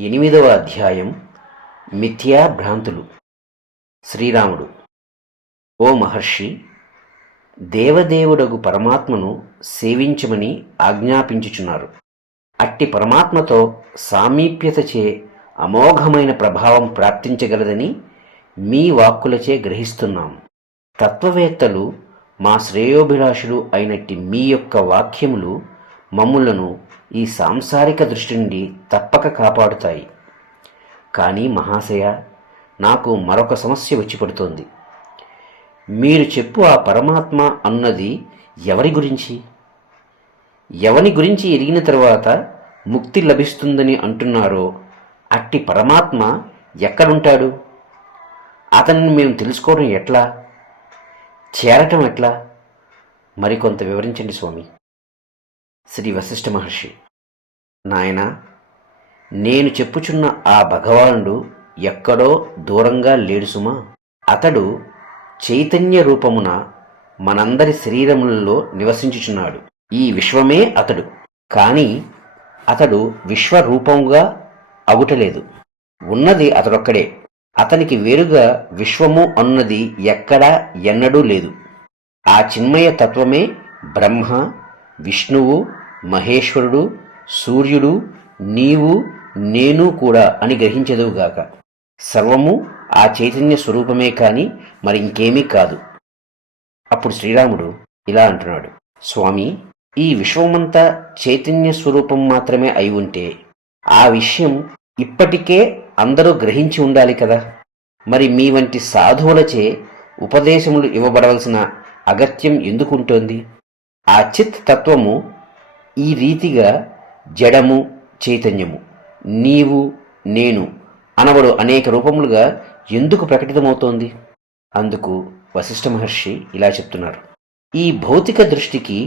8వ అధ్యాయం మిథ్యా భ్రాంతులు. శ్రీరాముడు: ఓ మహర్షి, దేవదేవుడగు పరమాత్మను సేవించమని ఆజ్ఞాపించుచున్నారు. అట్టి పరమాత్మతో సామీప్యతచే అమోఘమైన ప్రభావం ప్రాప్తించగలదని మీ వాక్కులచే గ్రహిస్తున్నాం. తత్వవేత్తలు, మా శ్రేయోభిలాషులు అయినట్టి మీ యొక్క వాక్యములు మమ్ములను ఈ సాంసారిక దృష్టి నుండి తప్పక కాపాడుతాయి. కానీ మహాశయ, నాకు మరొక సమస్య వచ్చి పడుతోంది. మీరు చెప్పు ఆ పరమాత్మ అన్నది ఎవరి గురించి? ఎవని గురించి ఎరిగిన తరువాత ముక్తి లభిస్తుందని అంటున్నారో అట్టి పరమాత్మ ఎక్కడుంటాడు? అతనిని మేము తెలుసుకోవడం ఎట్లా? చేరటం ఎట్లా? మరికొంత వివరించండి స్వామి. శ్రీ వశిష్ఠ మహర్షి: నాయనా, నేను చెప్పుచున్న ఆ భగవానుడు ఎక్కడో దూరంగా లేడు సుమా. అతడు చైతన్య రూపమున మనందరి శరీరములలో నివసించుచున్నాడు. ఈ విశ్వమే అతడు. కానీ అతడు విశ్వరూపముగా అగుటలేదు. ఉన్నది అతడొక్కడే. అతనికి వేరుగా విశ్వము అన్నది ఎక్కడా ఎన్నడూ లేదు. ఆ చిన్మయ తత్వమే బ్రహ్మ, విష్ణువు, మహేశ్వరుడు, సూర్యుడు, నీవు, నేను కూడా అని గ్రహించెదవుగాక. సర్వము ఆ చైతన్య స్వరూపమే కాని మరి ఇంకేమీ కాదు. అప్పుడు శ్రీరాముడు ఇలా అంటున్నాడు: స్వామి, ఈ విశ్వమంతా చైతన్య స్వరూపం మాత్రమే అయి ఉంటే ఆ విషయం ఇప్పటికే అందరూ గ్రహించి ఉండాలి కదా. మరి మీ వంటి సాధువులచే ఉపదేశములు ఇవ్వబడవలసిన అగత్యం ఎందుకుంటోంది? ఆ చిత్ తత్వము ఈ రీతిగా జడము, చైతన్యము, నీవు, నేను అనబడు అనేక రూపములుగా ఎందుకు ప్రకటితమవుతోంది? అందుకు వశిష్ఠ మహర్షి ఇలా చెప్తున్నారు: ఈ భౌతిక దృష్టికి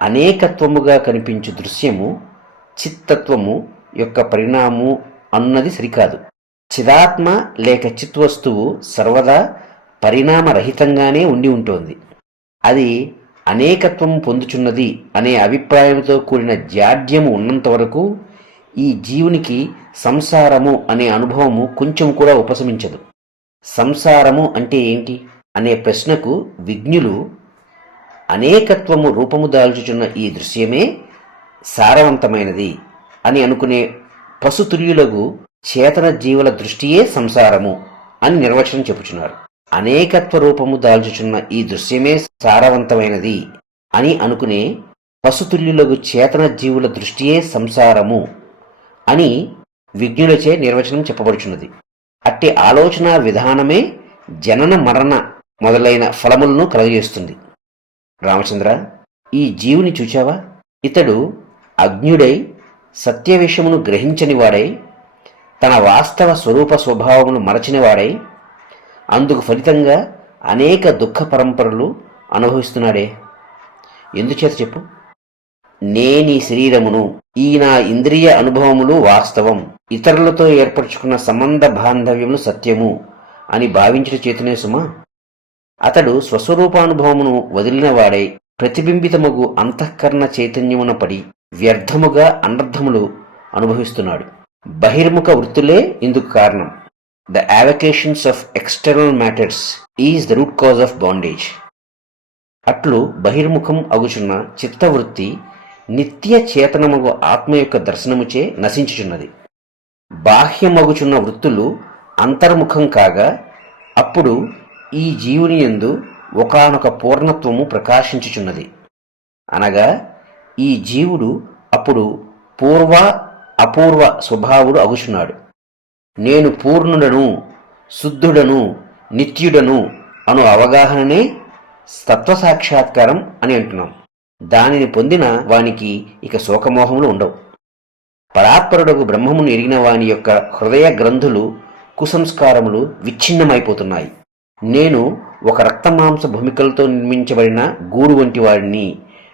అనేకత్వముగా కనిపించు దృశ్యము చిత్తత్వము యొక్క పరిణామము అన్నది సరికాదు. చిదాత్మ లేక చిత్వస్తువు సర్వదా పరిణామరహితంగానే ఉండి ఉంటుంది. అది అనేకత్వం పొందుచున్నది అనే అభిప్రాయంతో కూడిన జాడ్యము ఉన్నంత వరకు ఈ జీవునికి సంసారము అనే అనుభవము కొంచెం కూడా ఉపశమించదు. సంసారము అంటే ఏంటి అనే ప్రశ్నకు విజ్ఞులు అనేకత్వము రూపము దాల్చుచున్న ఈ దృశ్యమే సారవంతమైనది అని అనుకునే పశుతుల్యులకు చేతన జీవుల దృష్టియే సంసారము అని నిర్వచనం చెప్పుచున్నారు. అనేకత్వ రూపము దాల్చుచున్న ఈ దృశ్యమే సారవంతమైనది అని అనుకునే పశుతుల్యులకు చేతన జీవుల దృష్టియే సంసారము అని విజ్ఞులచే నిర్వచనం చెప్పబడుచున్నది. అట్టి ఆలోచన విధానమే జనన మరణ మొదలైన ఫలములను కలుగజేస్తుంది. రామచంద్ర, ఈ జీవుని చూచావా? ఇతడు అజ్ఞుడై సత్య విషయమును గ్రహించని వాడై తన వాస్తవ స్వరూప స్వభావమును మరచినవాడై అందుకు ఫలితంగా అనేక దుఃఖ పరంపరలు అనుభవిస్తున్నాడే. ఎందుచేత చెప్పు? నేనీ శరీరమును, ఈ నా ఇంద్రియ అనుభవములు వాస్తవం, ఇతరులతో ఏర్పరచుకున్న సంబంధ బాంధవ్యములు సత్యము అని భావించిన చేతనే సుమా. అతడు స్వస్వరూపానుభవమును వదిలినవాడై ప్రతిబింబితముగు అంతఃకరణ చైతన్యమున పడి వ్యర్థముగా అనర్థములు అనుభవిస్తున్నాడు. బహిర్ముఖ వృత్తులే ఇందుకు కారణం. The avocations of external matters is the root cause of bondage. అట్లు బహిర్ముఖం అగుచున్న చిత్తవృత్తి నిత్య చేతనమగు ఆత్మ యొక్క దర్శనముచే నశించుచున్నది. బాహ్యమగుచున్న వృత్తులు అంతర్ముఖం కాగా అప్పుడు ఈ జీవుని యందు ఒకానొక పూర్ణత్వము ప్రకాశించుచున్నది. అనగా ఈ జీవుడు అప్పుడు పూర్వ అపూర్వ స్వభావుడు అగుచున్నాడు. నేను పూర్ణుడను, శుద్ధుడను, నిత్యుడను అను అవగాహననే తత్వసాక్షాత్కారం అని అంటున్నాం. దానిని పొందిన వానికి ఇక శోకమోహములు ఉండవు. పరాత్పరుడకు బ్రహ్మమును ఎరిగిన వాని యొక్క హృదయ గ్రంథులు కుసంస్కారములు విచ్ఛిన్నమైపోతున్నాయి. నేను ఒక రక్తమాంస భూమికలతో నిర్మించబడిన గూడు వంటి వాడిని,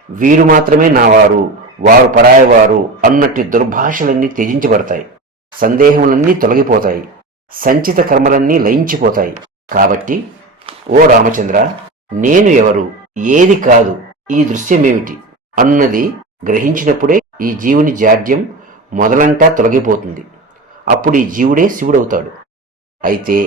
వీరు మాత్రమే నావారు, వారు పరాయవారు అన్నట్టు దుర్భాషలన్నీ త్యజించబడతాయి. సందేహములన్నీ తొలగిపోతాయి. సంచిత కర్మలన్నీ లయించిపోతాయి. కాబట్టి ఓ రామచంద్ర, నేను ఎవరు, ఏది కాదు, ఈ దృశ్యమేమిటి అన్నది గ్రహించినప్పుడే ఈ జీవుని జాడ్యం మొదలంటా తొలగిపోతుంది. అప్పుడు ఈ జీవుడే శివుడవుతాడు. అయితే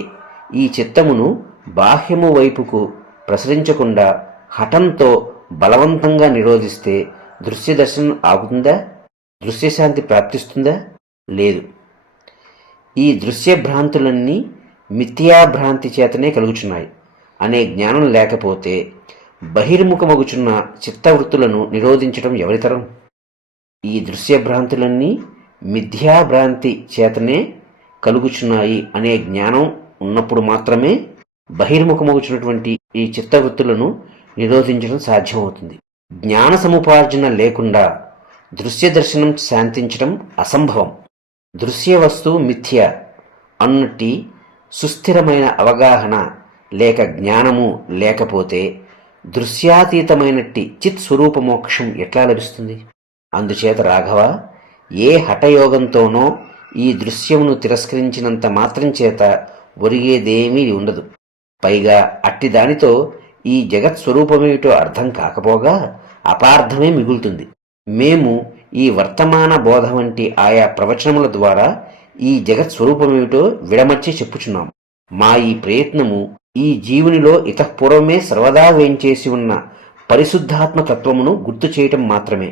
ఈ చిత్తమును బాహ్యము వైపుకు ప్రసరించకుండా హఠంతో బలవంతంగా నిరోధిస్తే దృశ్య దర్శనం ఆగుతుందా? దృశ్యశాంతి ప్రాప్తిస్తుందా? లేదు. ఈ దృశ్యభ్రాంతులన్నీ మిథ్యాభ్రాంతి చేతనే కలుగుచున్నాయి అనే జ్ఞానం లేకపోతే బహిర్ముఖమగుచున్న చిత్తవృత్తులను నిరోధించడం ఎవరితరం? ఈ దృశ్యభ్రాంతులన్నీ మిథ్యాభ్రాంతి చేతనే కలుగుచున్నాయి అనే జ్ఞానం ఉన్నప్పుడు మాత్రమే బహిర్ముఖమగుచున్నటువంటి ఈ చిత్తవృత్తులను నిరోధించడం సాధ్యమవుతుంది. జ్ఞాన సముపార్జన లేకుండా దృశ్య దర్శనం శాంతించడం అసంభవం. దృశ్య వస్తువు మిథ్య అన్నట్టి సుస్థిరమైన అవగాహన లేక జ్ఞానము లేకపోతే దృశ్యాతీతమైనట్టి చిత్ స్వరూప మోక్షం ఎట్లా లభిస్తుంది? అందుచేత రాఘవ, ఏ హఠయోగంతోనో ఈ దృశ్యమును తిరస్కరించినంత మాత్రం చేత ఒరిగేదేమీ ఉండదు. పైగా అట్టి దానితో ఈ జగత్ స్వరూపమేమిటో అర్థం కాకపోగా అపార్థమే మిగులుతుంది. మేము ఈ వర్తమాన బోధ వంటి ఆయా ప్రవచనముల ద్వారా ఈ జగత్ స్వరూపమేమిటో విడమర్చి చెప్పుచున్నాం. మా ఈ ప్రయత్నము ఈ జీవునిలో ఇతఃపూర్వమే సర్వదా వేంచేసి ఉన్న పరిశుద్ధాత్మ తత్వమును గుర్తు చేయటం మాత్రమే.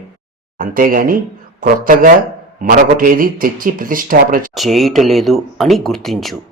అంతేగాని క్రొత్తగా మరొకటేది తెచ్చి ప్రతిష్టాపన చేయుటలేదు అని గుర్తించు.